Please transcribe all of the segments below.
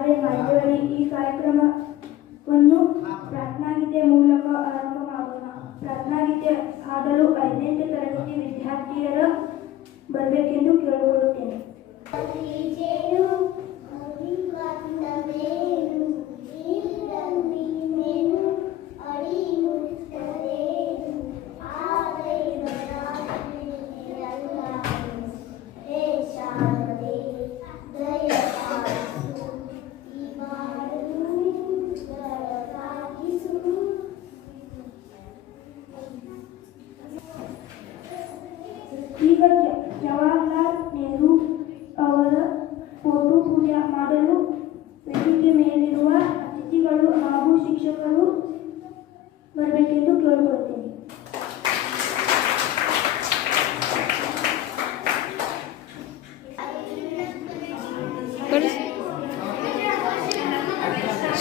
ಮಾಧ್ಯಮದಲ್ಲಿ ಈ ಕಾರ್ಯಕ್ರಮವನ್ನು ಪ್ರಾರ್ಥನಾಗೀತೆ ಮೂಲಕ ಆರಂಭ ಮಾಡೋಣ. ಪ್ರಾರ್ಥನಾಗೀತೆ ಹಾಡಲು 5ನೇ ತರಗತಿ ವಿದ್ಯಾರ್ಥಿಯರ ಬರಬೇಕೆಂದು ಕೇಳಿಕೊಳ್ಳುತ್ತೇನೆ. ಈಗ ಜವಾಹರಲಾಲ್ ನೆಹರು ಅವರ ಫೋಟೋ ಪೂಜೆ ಮಾಡಲು ವೇದಿಕೆ ಮೇಲಿರುವ ಅತಿಥಿಗಳು ಹಾಗೂ ಶಿಕ್ಷಕರು ಬರಬೇಕೆಂದು ಕೇಳಿಕೊಳ್ಳುತ್ತೇನೆ.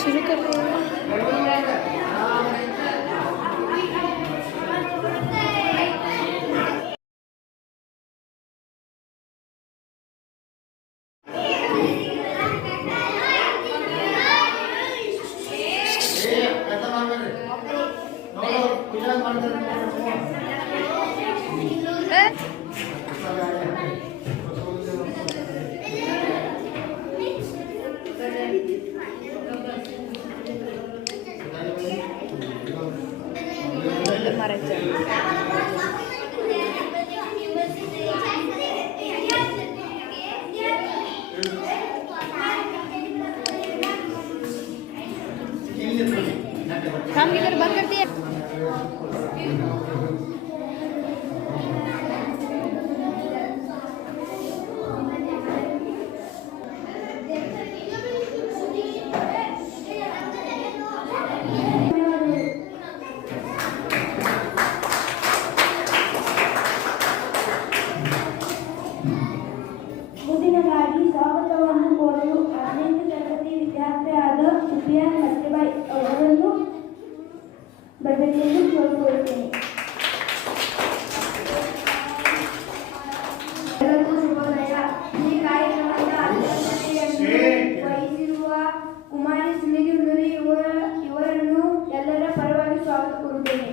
शुरू कर रहे हैं. काम की तरफ बात करती है. ಮುಂದಿನದಾಗಿ ಸ್ವಾಗತವನ್ನು ಕೋರಲು 15ನೇ ತರಗತಿ ವಿದ್ಯಾರ್ಥಿಯಾದ ಸುಫಿಯಾನ್ ಸತ್ಯಬಾಯಿ ಅವರನ್ನು ಬರಬೇಕೆಂದು ಕೇಳಿಕೊಳ್ಳುತ್ತೇನೆ. ಎಲ್ಲರಿಗೂ ಶುಭೋದಯ. ಈ ಕಾರ್ಯಕ್ರಮದ ಅಧ್ಯಕ್ಷತೆಯನ್ನು ವಹಿಸಿರುವ ಕುಮಾರಿ ಸುನಿಧಿ ಹುಡುರಿ ಇವರನ್ನು ಎಲ್ಲರ ಪರವಾಗಿ ಸ್ವಾಗತ ಕೋರುತ್ತೇನೆ.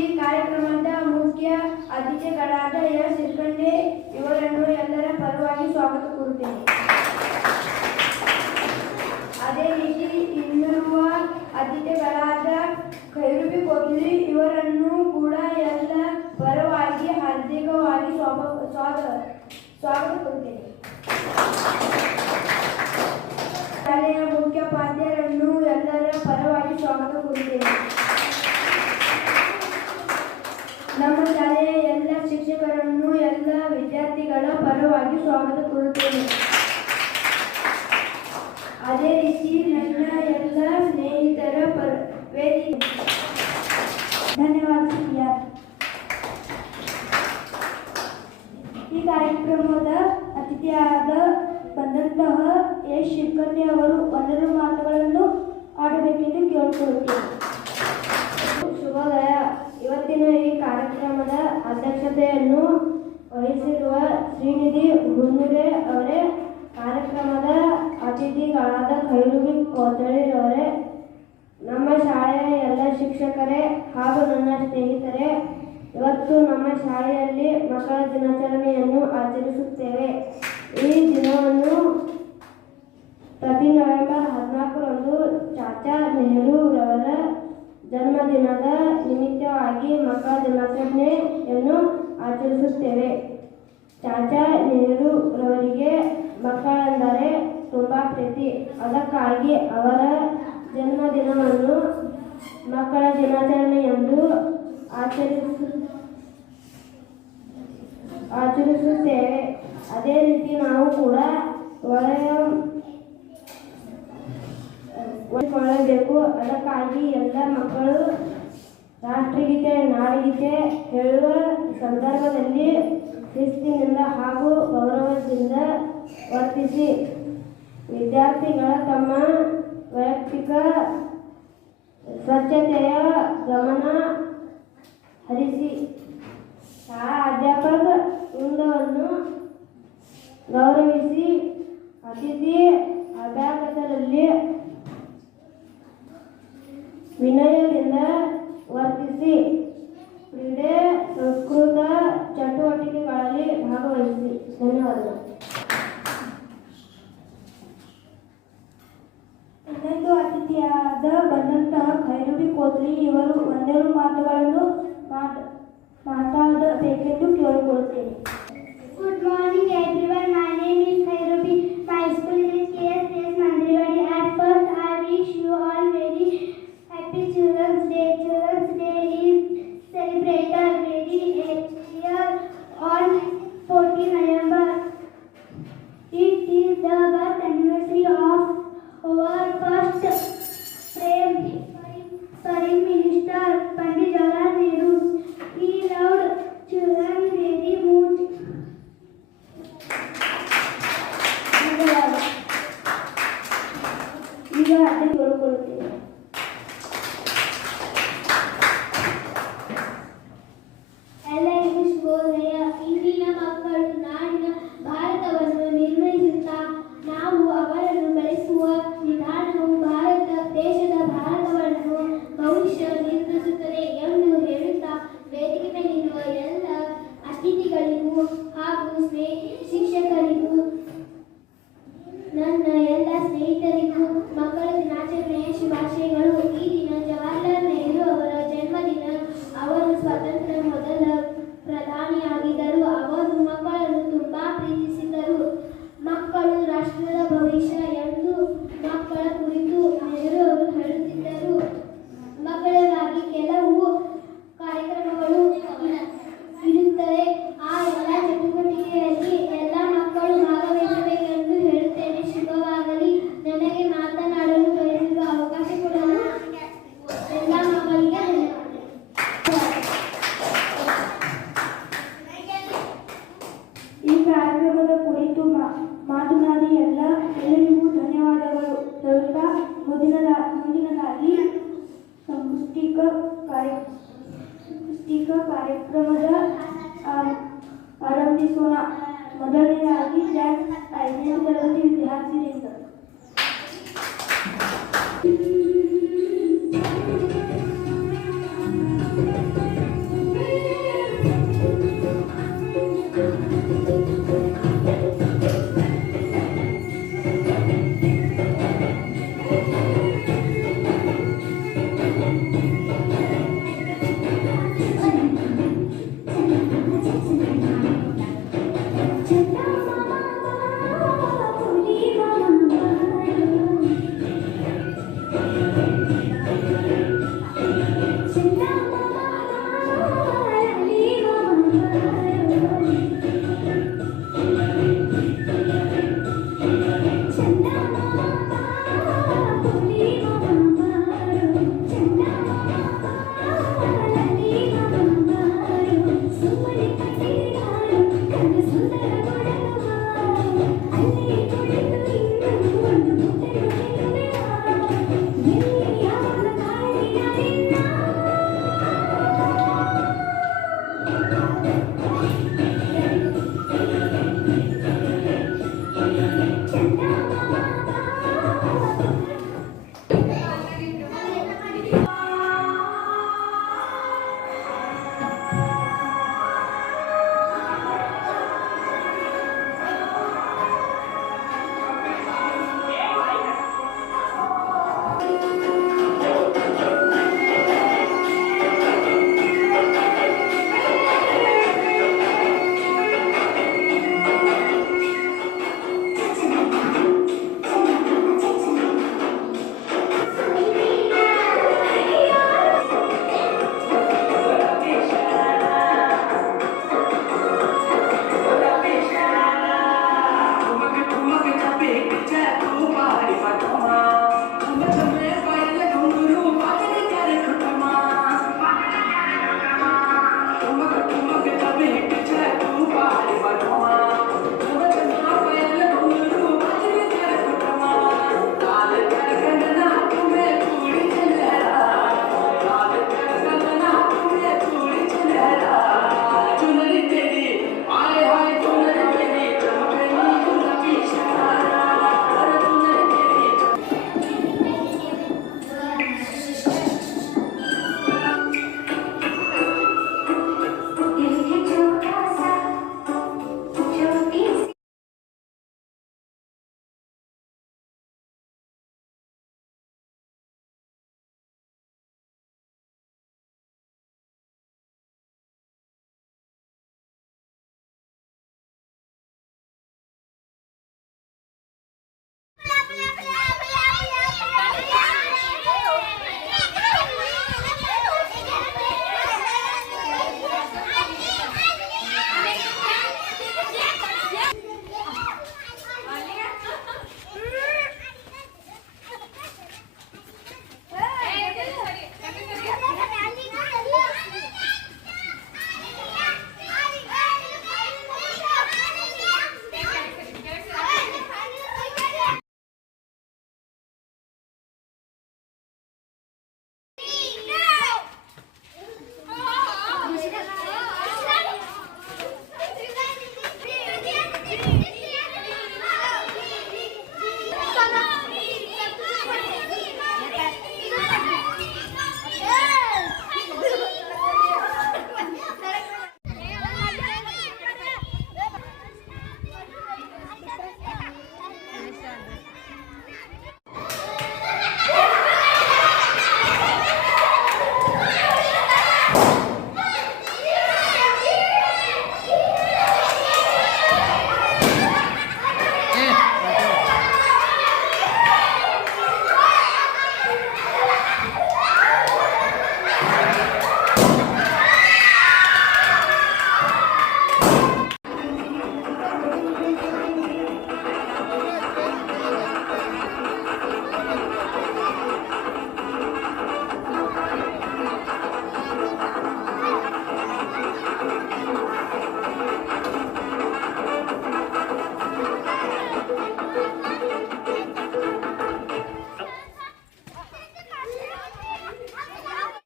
ಈ ಕಾರ್ಯಕ್ರಮದ ಮುಖ್ಯ ಅತಿಥಿಗಳಾದ ಎಸ್ ಶಿರ್ಕಂಡೆ ಇವರನ್ನು ಎಲ್ಲರ ಪರವಾಗಿ ಸ್ವಾಗತ ಕೋರುತ್ತೇನೆ. ಅದೇ ರೀತಿ ಇನ್ನಿರುವ ಅತಿಥಿಗಳಾದ ಖೈರುಬಿ ಕೋಕಿಲಿ ಇವರನ್ನು ಕೂಡ ಎಲ್ಲ ಪರವಾಗಿ ಹಾರ್ದಿಕವಾಗಿ ಸ್ವಾಗತ ಕೋರುತ್ತೇನೆ. ಶಾಲೆಯ ಮುಖ್ಯೋಪಾಧ್ಯಾಯರನ್ನು ಎಲ್ಲರ ಪರವಾಗಿ ಸ್ವಾಗತ ಕೋರುತ್ತೇನೆ. ನಮ್ಮ ಶಾಲೆಯ ಎಲ್ಲ ಶಿಕ್ಷಕರನ್ನು ಎಲ್ಲ ವಿದ್ಯಾರ್ಥಿಗಳ ಪರವಾಗಿ ಸ್ವಾಗತ ಕೋರುತ್ತೇನೆ. ಅದೇ ರೀತಿ ನನ್ನ ಎಲ್ಲ ಸ್ನೇಹಿತರ ವೇದಿಕೆ ಧನ್ಯವಾದ. ಈ ಕಾರ್ಯಕ್ರಮದ ಅತಿಥಿಯಾದ ಬಂದಂತಹ ಎಸ್ ಶಿರ್ಕಂಡೆ ಅವರು ಒಂದೆರಡು ಮಾತುಗಳನ್ನು ಆಡಬೇಕೆಂದು ಕೇಳಿಕೊಳ್ಳುತ್ತೇನೆ. ಶುಭೋದಯ. ಇವತ್ತಿನ ಈ ಕಾರ್ಯಕ್ರಮದ ಅಧ್ಯಕ್ಷತೆಯನ್ನು ವಹಿಸಿರುವ ಶ್ರೀನಿಧಿ ಹುಣ್ಣೂರೆ ಅವರೇ, ಕಾರ್ಯಕ್ರಮದ ಅತಿಥಿಗಳಾದ ಖೈರುಬಿ ಕೋತಳಿರವರೇ, ನಮ್ಮ ಶಾಲೆಯ ಎಲ್ಲ ಶಿಕ್ಷಕರೇ ಹಾಗೂ ನನ್ನ ಸ್ನೇಹಿತರೆ, ಇವತ್ತು ನಮ್ಮ ಶಾಲೆಯಲ್ಲಿ ಮಕ್ಕಳ ದಿನಾಚರಣೆಯನ್ನು ಆಚರಿಸುತ್ತೇವೆ. ಈ ದಿನವನ್ನು ಪ್ರತಿ ನವೆಂಬರ್ 14ರಂದು ಚಾಚಾ ನೆಹರೂರವರ ಜನ್ಮದಿನದ ನಿಮಿತ್ತವಾಗಿ ಮಕ್ಕಳ ದಿನಾಚರಣೆಯನ್ನು ಆಚರಿಸುತ್ತೇವೆ. ಚಾಚಾ ನೆಹರೂರವರಿಗೆ ಮಕ್ಕಳೆಂದರೆ ತುಂಬ ಪ್ರೀತಿ. ಅದಕ್ಕಾಗಿ ಅವರ ಜನ್ಮದಿನವನ್ನು ಮಕ್ಕಳ ದಿನಾಚರಣೆಯೆಂದು ಆಚರಿಸುತ್ತೇವೆ. ಅದೇ ರೀತಿ ನಾವು ಕೂಡ ಒಳಗೊಳ್ಳಬೇಕು. ಅದಕ್ಕಾಗಿ ಎಲ್ಲ ಮಕ್ಕಳು ರಾಷ್ಟ್ರಗೀತೆ, ನಾಡಗೀತೆ ಹೇಳುವ ಸಂದರ್ಭದಲ್ಲಿ ಶಿಸ್ತಿನಿಂದ ಹಾಗೂ ಗೌರವದಿಂದ ವರ್ತಿಸಿ. ವಿದ್ಯಾರ್ಥಿಗಳ ತಮ್ಮ ವೈಯಕ್ತಿಕ ಸ್ವಚ್ಛತೆಯ ಗಮನ ಹರಿಸಿ. ಶಾಲಾ ಅಧ್ಯಾಪಕ ವೃಂದವನ್ನು ಗೌರವಿಸಿ ಅತಿಥಿ ಅಭ್ಯಾಗತರಲ್ಲಿ ವಿನಯದಿಂದ ವರ್ತಿಸಿ ಕ್ರೀಡೆ ಸಂಸ್ಕೃತ ಚಟುವಟಿಕೆಗಳಲ್ಲಿ ಭಾಗವಹಿಸಿ. ಧನ್ಯವಾದಗಳು. ಇನ್ನೊಂದು ಅತಿಥಿಯಾದ ಬಂದಂತಹ ಖೈರುಬಿ ಕೋತ್ಲಿ ಇವರು ಒಂದೆರಡು ಮಾತುಗಳನ್ನು ಮಾತಾಡಬೇಕೆಂದು ಕೇಳಿಕೊಳ್ಳುತ್ತೇನೆ. Good morning everyone. My name is Khairubi. My school is KSS Mandriwadi. At first, I wish you all very happy Children's Day. Children's Day is celebrated every year on 14 November. It is the birth anniversary of our first Prime Minister Pandit Jawaharlal Nehru. He loved children very much. ಈಗ ಅದೇ ಕೇಳಿಕೊಳ್ಳುತ್ತೇನೆ. ಎಲ್ಲ English ಬೋಧನೆಯ ಇಂದಿನ ಮಕ್ಕಳು ನಾಡಿನ ಭಾರತವನ್ನು ನಿರ್ವಹಿಸುತ್ತಾ ನಾವು ಅವರನ್ನು ಬೆಳೆಸುವ ವಿಧಾನವು ದೇಶದ ಭಾರತವನ್ನು ಭವಿಷ್ಯ ನಿರ್ಮಿಸುತ್ತದೆ ಎಂದು ಹೇಳುತ್ತಾ ವೇದಿಕೆ ಮೇಲಿರುವ ಎಲ್ಲ ಅತಿಥಿಗಳಿಗೂ ಹಾಗೂ ಶಿಕ್ಷಕರಿಗೂ ನನ್ನ ಎಲ್ಲ ಸ್ನೇಹಿತರಿಗೂ ಮಕ್ಕಳ ದಿನಾಚರಣೆಯ ಶುಭಾಶಯಗಳು. ಈ ದಿನ ಜವಾಹರ್ಲಾಲ್ ನೆಹರು ಅವರ ಜನ್ಮದಿನ. ಅವರು ಸ್ವಾತಂತ್ರ್ಯ ಮೊದಲ ಪ್ರಧಾನಿಯಾಗಿದ್ದರು. ಅವರು ಮಕ್ಕಳನ್ನು ತುಂಬಾ ಪ್ರೀತಿಸಿದರು. ಮಕ್ಕಳು ರಾಷ್ಟ್ರದ ಭವಿಷ್ಯ ಎಂದು ಮಕ್ಕಳ ಕುರಿತು ನೆಹರು ಅವರು ಹೇಳುತ್ತಿದ್ದರು. ಮಕ್ಕಳಿಗಾಗಿ ಕೆಲವು ಕಾರ್ಯಕ್ರಮಗಳು ಇರುತ್ತದೆ. ಆ ಎಲ್ಲ ಚಟುವಟಿಕೆಯಲ್ಲಿ ಎಲ್ಲ ಮಕ್ಕಳು ಭಾಗವಹಿಸಬೇಕೆಂದು ಹೇಳುತ್ತೇನೆ. ಶುಭವಾಗಲಿ. ನನಗೆ ಮಾತನಾಡಲು ಬಯಸಿರುವ ಅವಕಾಶ ಕೊಡಲು ಎಲ್ಲ ಮಕ್ಕಳಿಗೆ ಈ ಕಾರ್ಯಕ್ರಮದ ಕುರಿತು ಮಾತನಾಡಿ ಎಲ್ಲರಿಗೂ ಧನ್ಯವಾದಗಳು ಹೇಳುತ್ತಾ ಮುಂದಿನದಾಗಿ ಸಾಂಸ್ಕೃತಿಕ ಕಾರ್ಯಕ್ರಮದ ಆರಂಭಿಸೋಣ. ಮೊದಲನೆಯದಾಗಿ 5ನೇ ತರಗತಿ ವಿದ್ಯಾರ್ಥಿನಿಂದ